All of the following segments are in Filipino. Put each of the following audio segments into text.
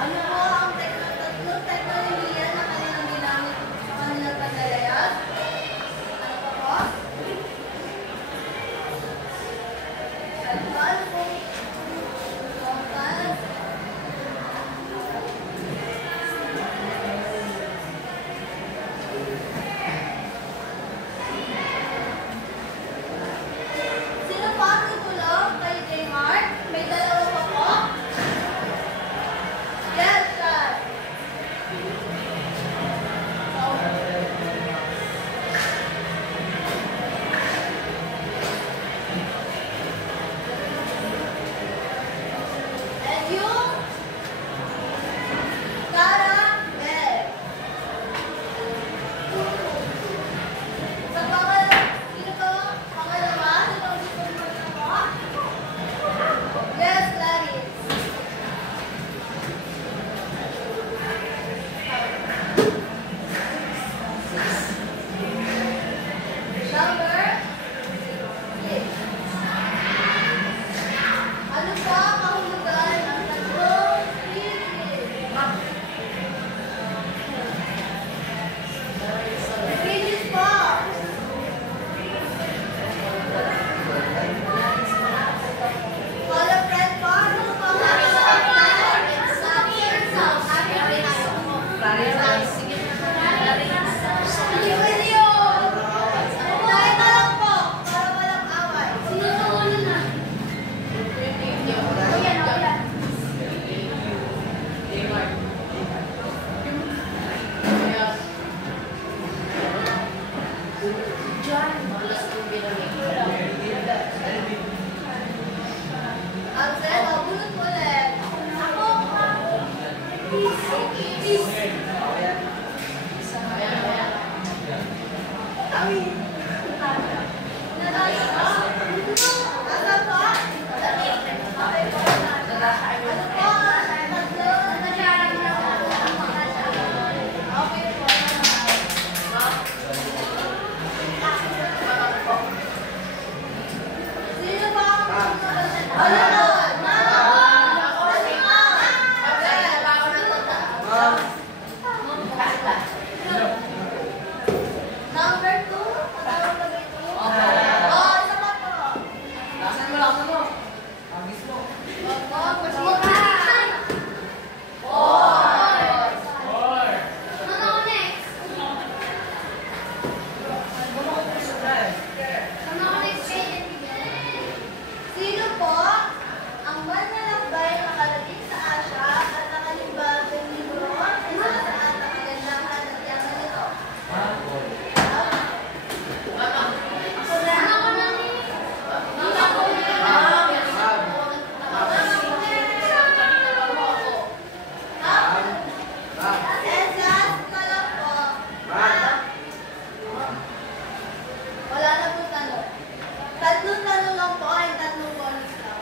Ano po ang tatlong teknolohiya na kanilang ginamit sa kanilang paglalayas? Ano pa po? Cellphone po. Compass. Sino po ang tutulong kay J-Mart? May dalawa pa po? Yes, sir. And yung caramel. Sa sino po? Pangalawa? Sino ang tutulong po? Yes, Clarice. Number 6. Ano po ang kahulugan ng tatlong Philippines? Philippines po. Call a friend po. Ano po ang Tayo na lang po, para walang away. Sino na una na? Ansel, mabulot mo ulit. Ako. Asan po? Okay po. Ano po? Tatlo? Okay po. Sino ba ang ano? Number 2? Tawag ba ito? Oh, isa pa po. Sino po ang manlalakbay na nakarating sa Asya at nakalimbag ng libro ay saan ang kagandahan at yaman nito? Ako na. And last na lang po. Wala na po tanong. Tatlong tanong lang po ay tatlong bonus lang.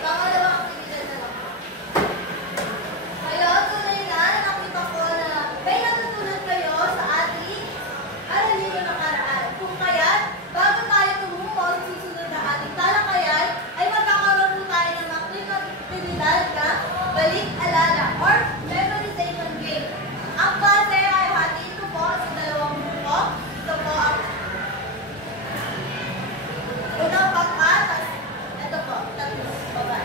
Pangalawang activity na lang. Kayo, tunay na nakita ko na may natutunan kayo sa ating aralin na nakaraan. Kung kaya't, bago tayo tumungo sa susunod na ating talakayan, ay magkakaroon po tayo ng aktibidad na balik-alala or memorization game. Ang klase ay hati ito po sa dalawang grupo. Ito po ang unang pangkat, ito po, tatlo, babae.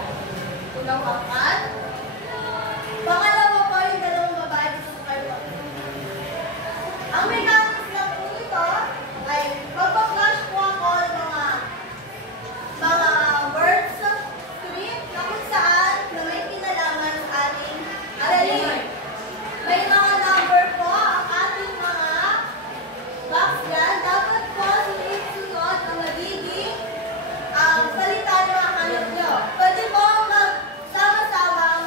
Unang pangkat. Pangalawa po yung dalawang babae dito sa kayo. Ang mechanics lang po ito ay magpa-flash po ako ng mga words of script na kung saan na may kinalaman sa ating aralin. May mga number po ang ating mga box yan. Dapat po sunod na magiging salita na hanap nyo. Pwede po magsama-sama ang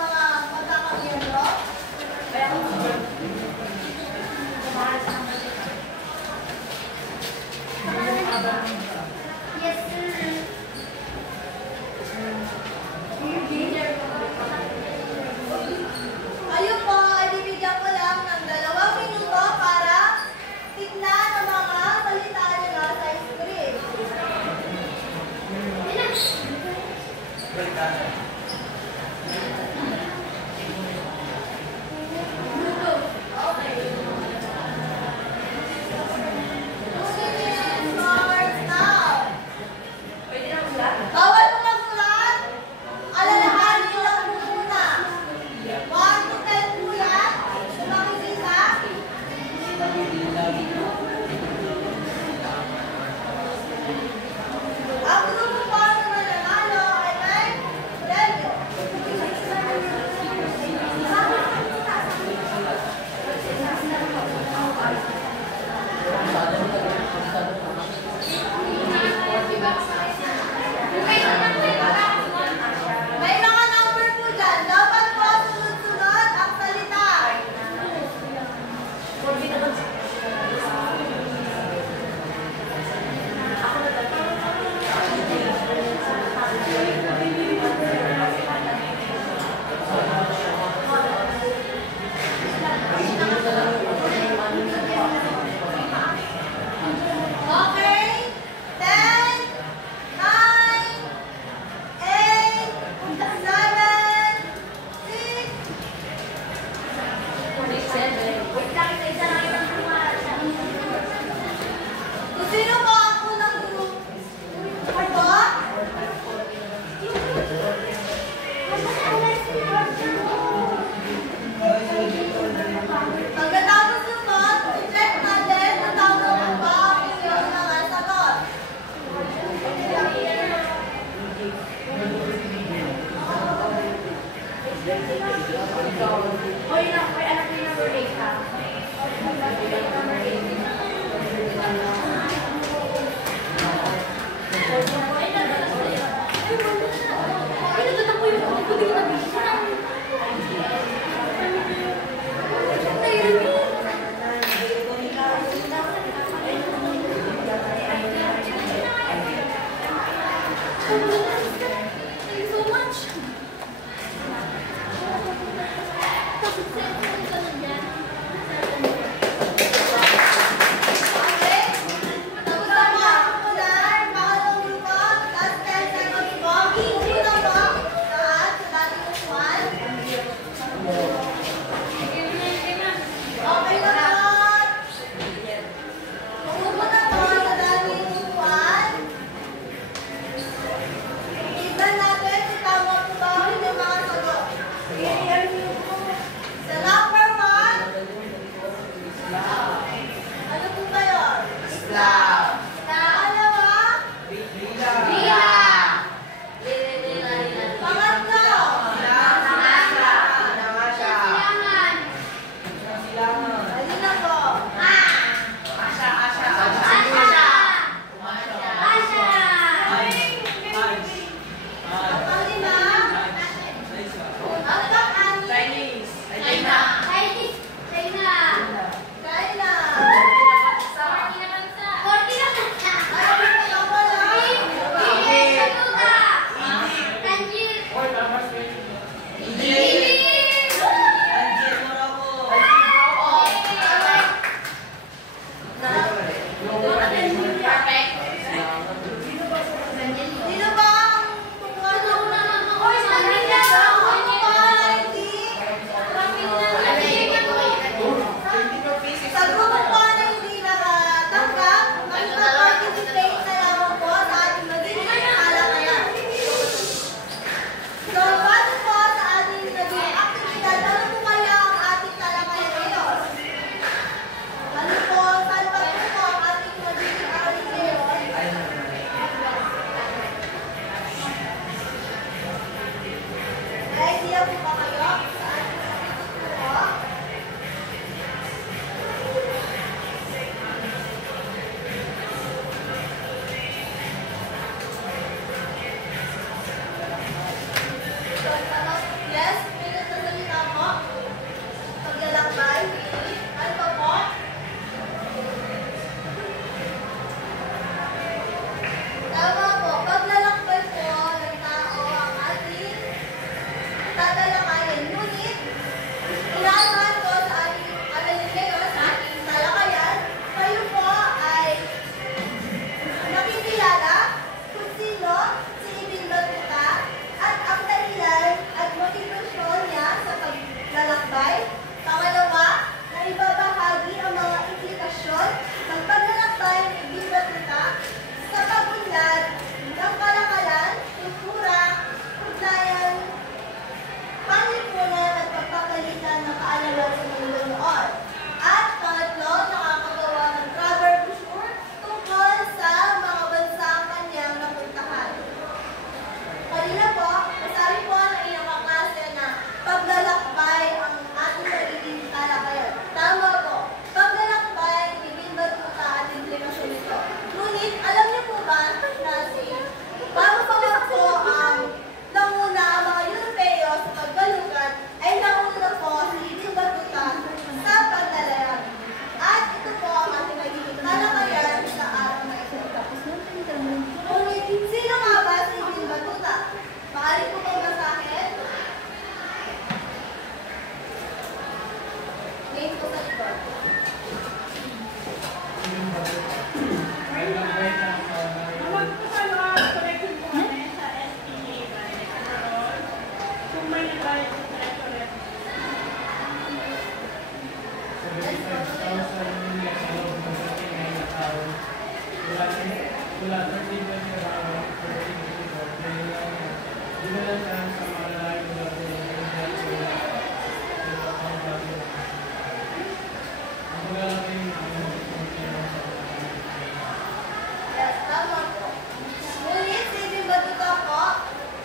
Ngunit si Bimba Tuto po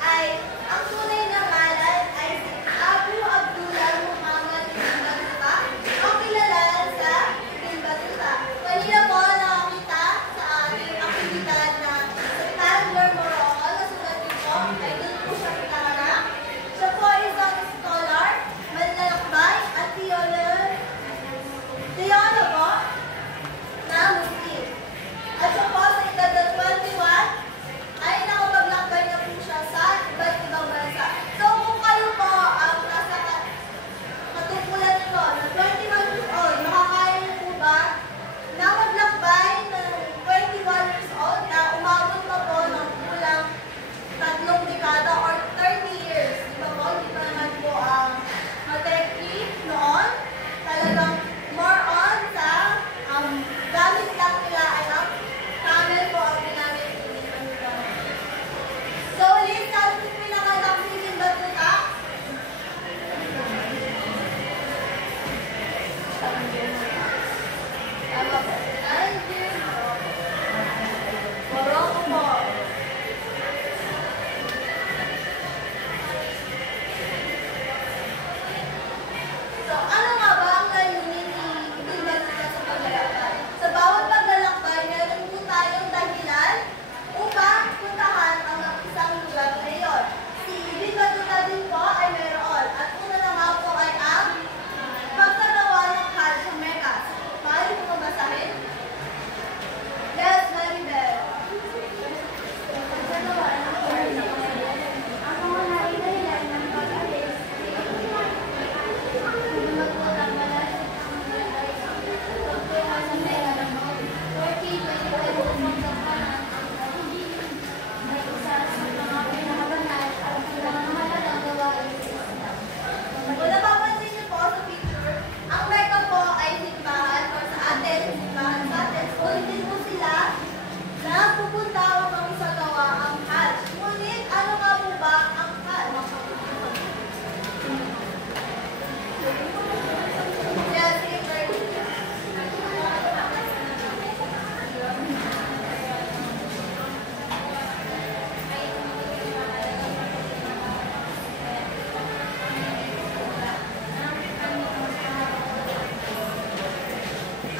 ay ang tunay na ngalan ay si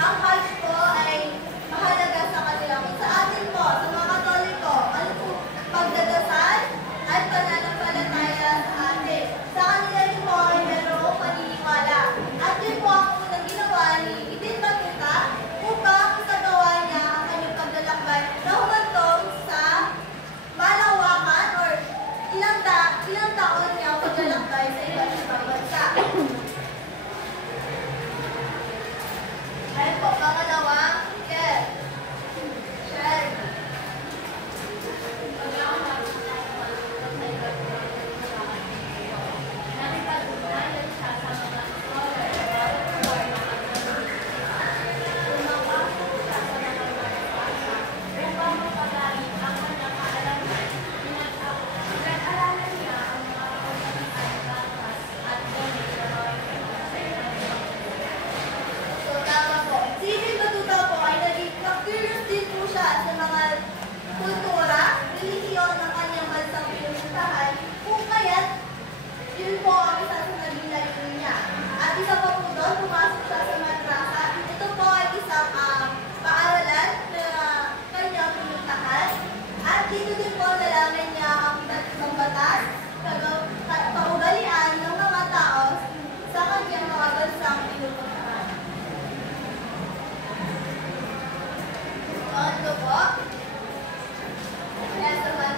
ang Hajj po ay mahalaga sa kanila. Kung sa atin po, sa mga Katoliko, ano po, pagdadasal at pananampalataya sa atin. Sa kanila rin po ay merong paniniwala. At yun po ang unang ginawa ni Ibn Battuta upang isagawa niya ang kanyang paglalakbay na humantong sa malawakan or ilang taon niya paglalakbay sa iba't ibang bansa. Ayan po, pangalawa, share. So, tama po. Si Ibn Battuta po ay naging curious din po siya sa mga kultura, relihiyon ng kanyang bansang pinuntahan, kung kaya't yun po ang isa sa naging layunin niya. At isa pa po doon, pumasok siya sa madrasa. Ito po ay isang paaralan na kanyang pinuntahan. At dito din po nalaman niya ang tatlong batas, kaugalian ng mga tao sa kanyang mga bansang pinuntahan. Ano po? Yes, naman.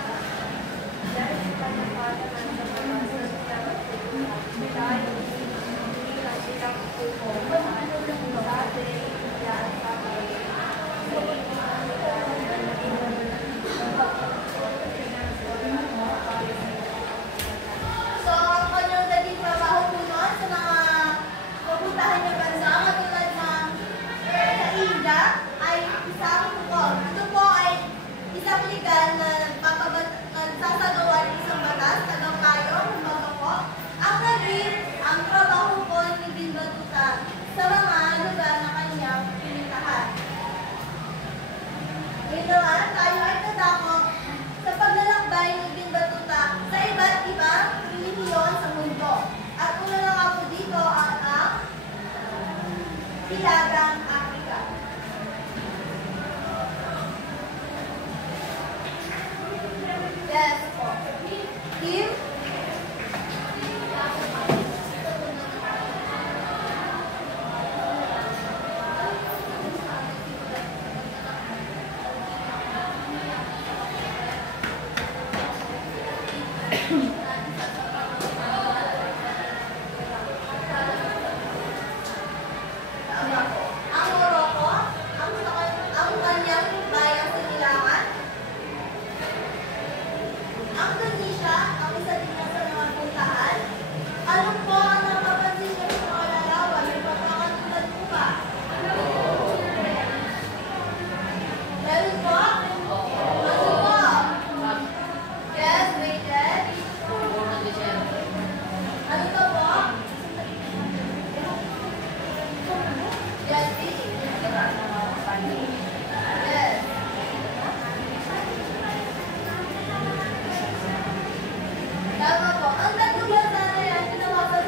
So, ang kanyang naging trabaho po noon sa mga pupuntahan niya bansa, katulad ng sa India, ay isang po. Ito po ay isang legal na nagsasagawa ng isang batas, tagapayo, kumbaga po. Ang naging ang trabaho po ni Ibn Battuta sa mga lugar na kanyang pinuntahan. Ngayon naman, tayo ay tatako sa paglalakbay ni Ibn Battuta sa iba't ibang relihiyon sa mundo. At una na nga po dito ang Hilagang Africa. Yes po. Kim? Ang Morocco, ang kanyang bayang sinilangan, ang Tunisia, ang isa din niya sa mga puntahan. Ano po ang napapansin niyo sa mga larawan? May pagkakatulad po ba? Meron po? Ano po? Yes, waited. Ano to po? Yes, yes. Tama po. Ang tatlong bansa na yan, pinamasan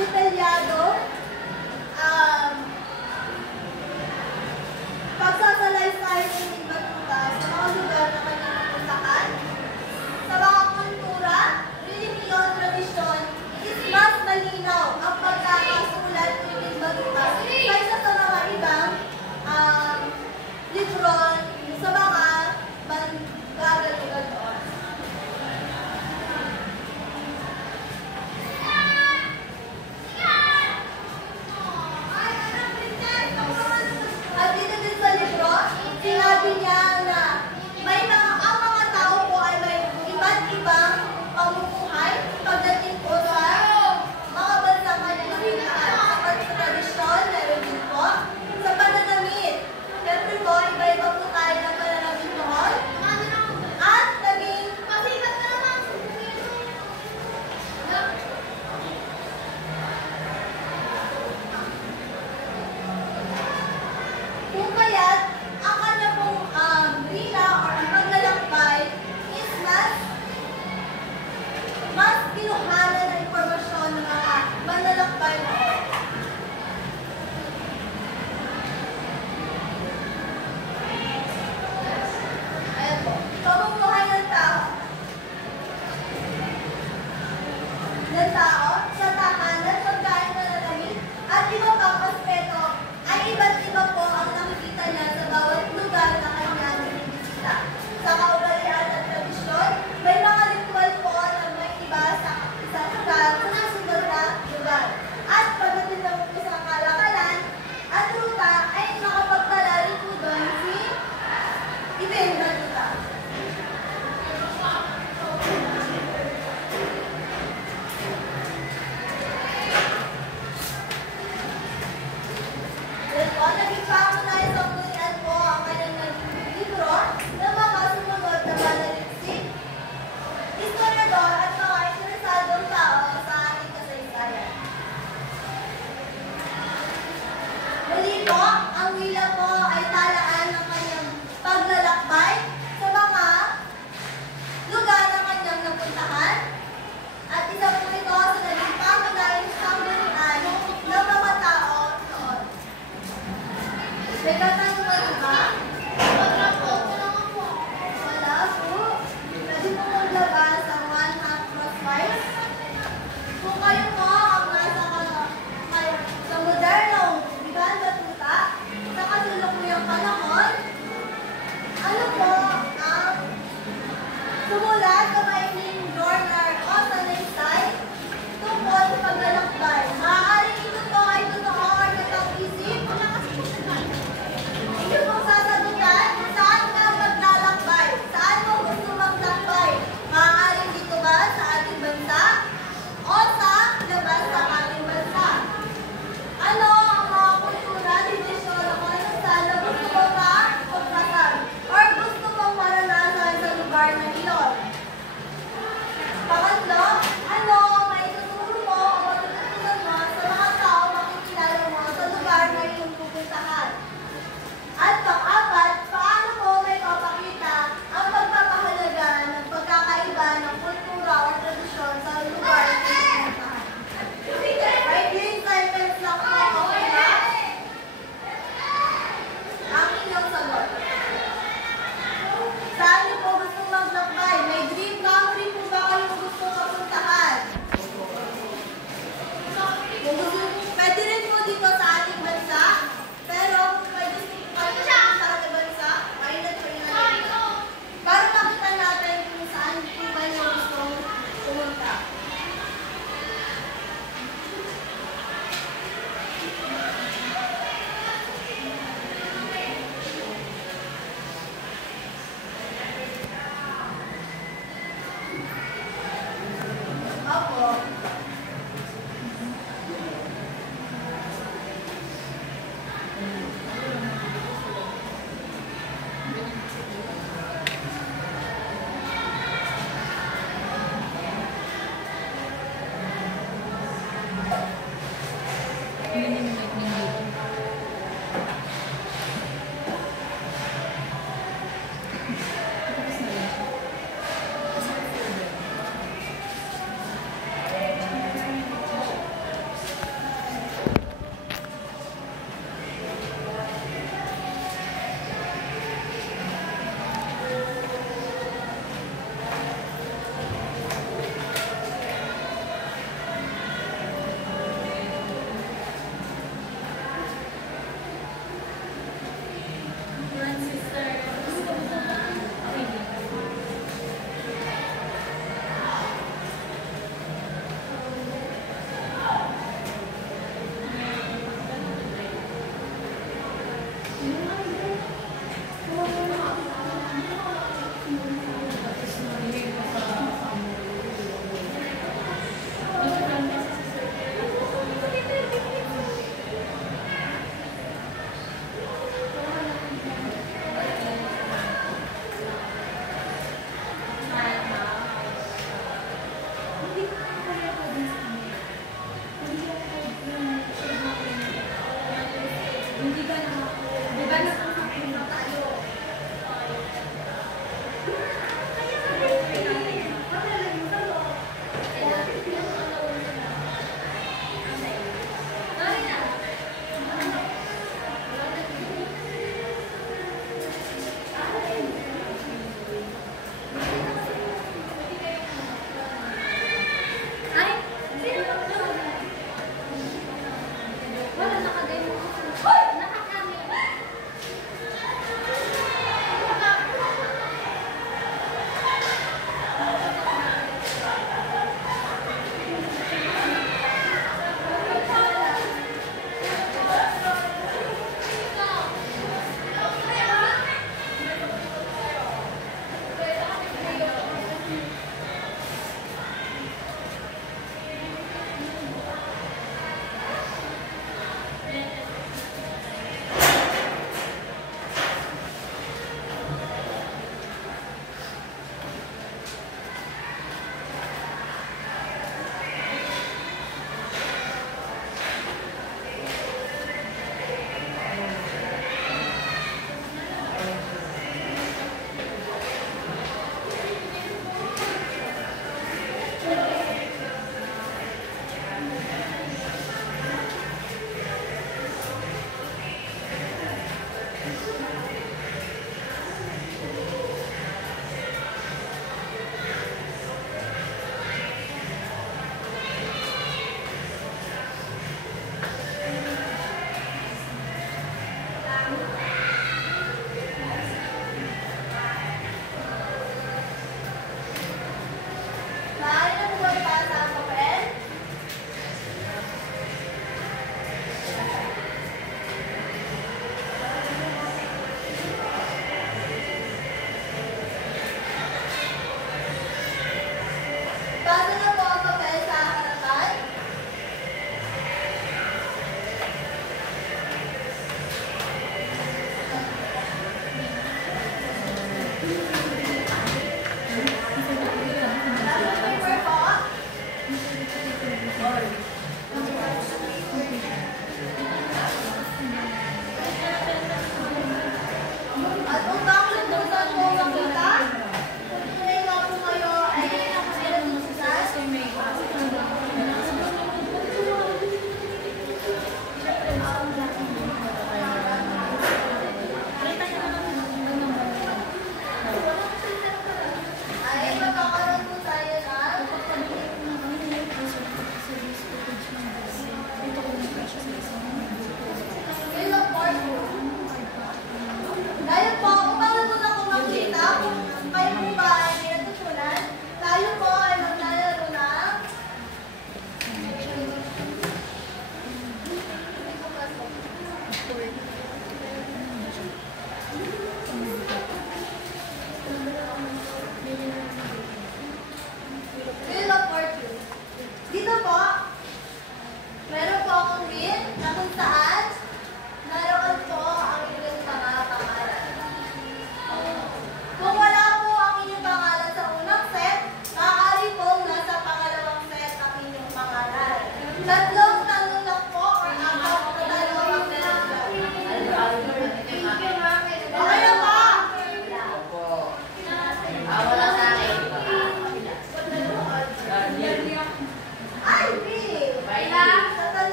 detalyado, pagsasalaysay ng iba't iba sa mga lugar na kanyang pupuntahan, sa mga kultura, relihiyon, tradisyon, is mas malinaw ang pagkakasulat ng iba't iba kaysa sa mga ibang libro sa mga manggagalugan doon.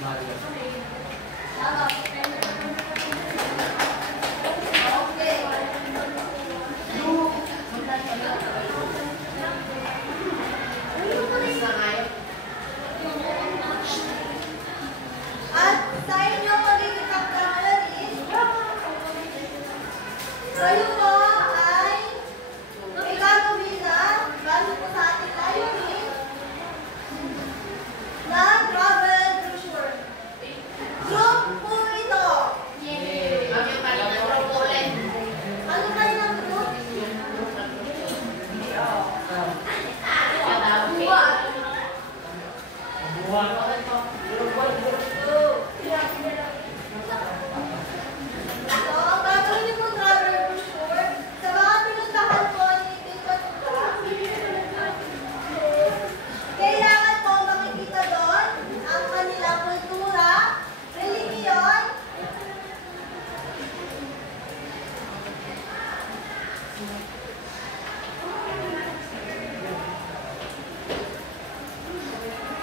Tama. At sa inyo magiging kaptamalan is kayo po ay may gagawin na bago po sa ating layunin na travel brochure. Group po ito. Ano kayo ng group? So, ang gagawin niyo pong travel brochure, sa mga pinuntahan po ni Pintutura, kailangan po makikita doon ang kanilang kultura, relihiyon,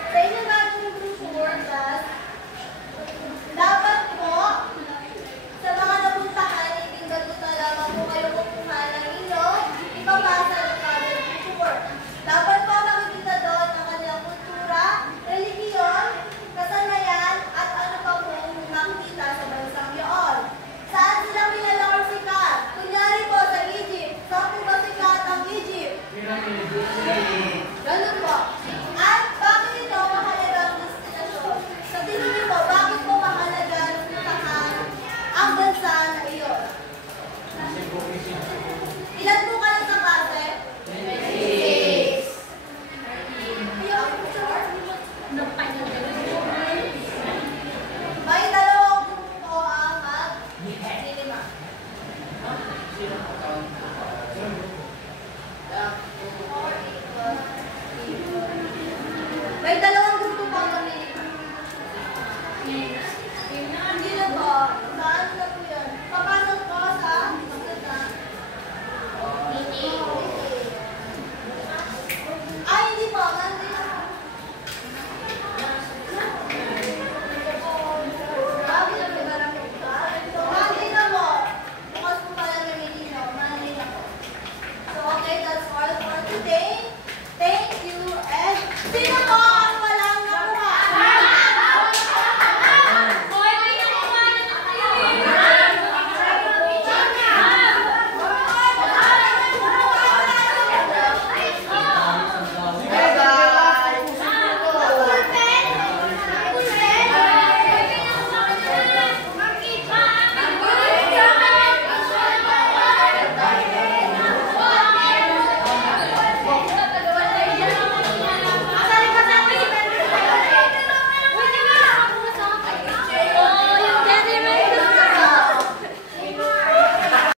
sa inyong gagawin brochure, dapat po sa mga napuntahan, hindi gagutan lamang po kayo kukuha ng inyong ipapasa ng travel brochure. Dapat po makikita doon ang kanilang kultura, relihiyon, kasanayan, at ano pa po makikita sa bansang iyon. Saan sila kilala or sikat? Kunyari po sa Egypt. Saan po ba sikat ang Egypt? Ganun po. At bakit ito mahalaga ang destinasyon? Sa tingin niyo po, bakit po mahalaga ang puntahan ang bansa na iyon? Ilan po kayo sa klase? 6. May dalawang grupo po ang mag-cinema. May dalawang grupo po ang mag-cinema. Hindi na po. Saan na po yun? Papasok po sa magandang ay, hindi po. Nandito na po. Bago na po ba na po? Nandito na po. Bukas po pala na Medina. Nandito na po. So, okay, that's all for today. Thank you and see you po!